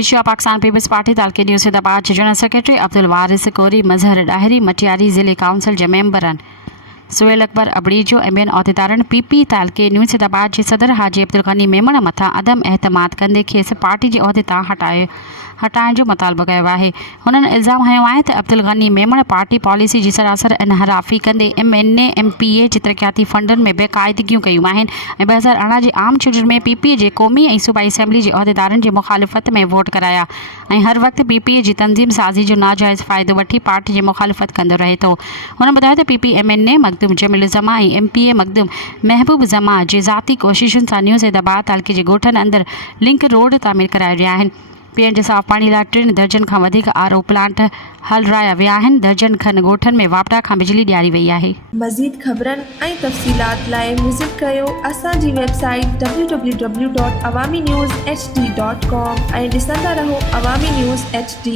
बिशिया Pakistan peoples party तालके news Hyderabad जे जनरल सेक्रेटरी अब्दुल वारिस कोरी मजहर डाहरी मटियारी ज़िले काउंसिल जे मेंबरन सुहेल अकबर अबड़ीजो ऐं ॿियनि उहिदेदारनि पीपी तालके न्यूज़ हैदराबाद जे सदर हाजी अब्दुल गनी मेमण मथां अदम एतमाद कंदे खेसि पार्टी जे उहिदे तां हटाइण जो मुतालबो कयो आहे। हुननि इल्ज़ाम हयो आहे त अब्दुल गनी मेमण पार्टी पॉलिसी जी सरासर इनहराफ़ी कंदे MNA MPA जे तरक़ियाती फंडनि में बेक़ाइदगियूं कयूं आहिनि ऐं 2018 जी आम चूंडुनि में PPA जे क़ौमी ऐं सूबाई असेंबली जे उहिदेदारनि जी मुखालिफ़त में वोट कराया ऐं हर वक़्तु PPA जी तंज़ीम साज़ी जो नाजाइज़ फ़ाइदो वठी पार्टी जी मुखालिफ़त कंदो रहे थो। हुन ॿुधायो त PP MNA मखदूम जमील ज़मा ऐं MPA मखदूम महबूब ज़मा जे ज़ाती कोशिशुनि सां न्यूज़ हैदराबाद तालके जे ॻोठनि अंदरि लिंक रोड तामीर कराया विया आहिनि। पीअण जे साफ़ पाणी लाइ 3 दर्जन खां वधीक RO प्लांट हलराया विया आहिनि। दर्जन खनि ॻोठनि में वापडा खां बिजली ॾियारी वई आहे। मज़ीद ख़बरनि ऐं तफ़सीलात लाइ विज़िट कयो असांजी वेबसाइट www.awamiNewsHD.com ऐं ॾिसंदा रहो अवामी न्यूज़ HD।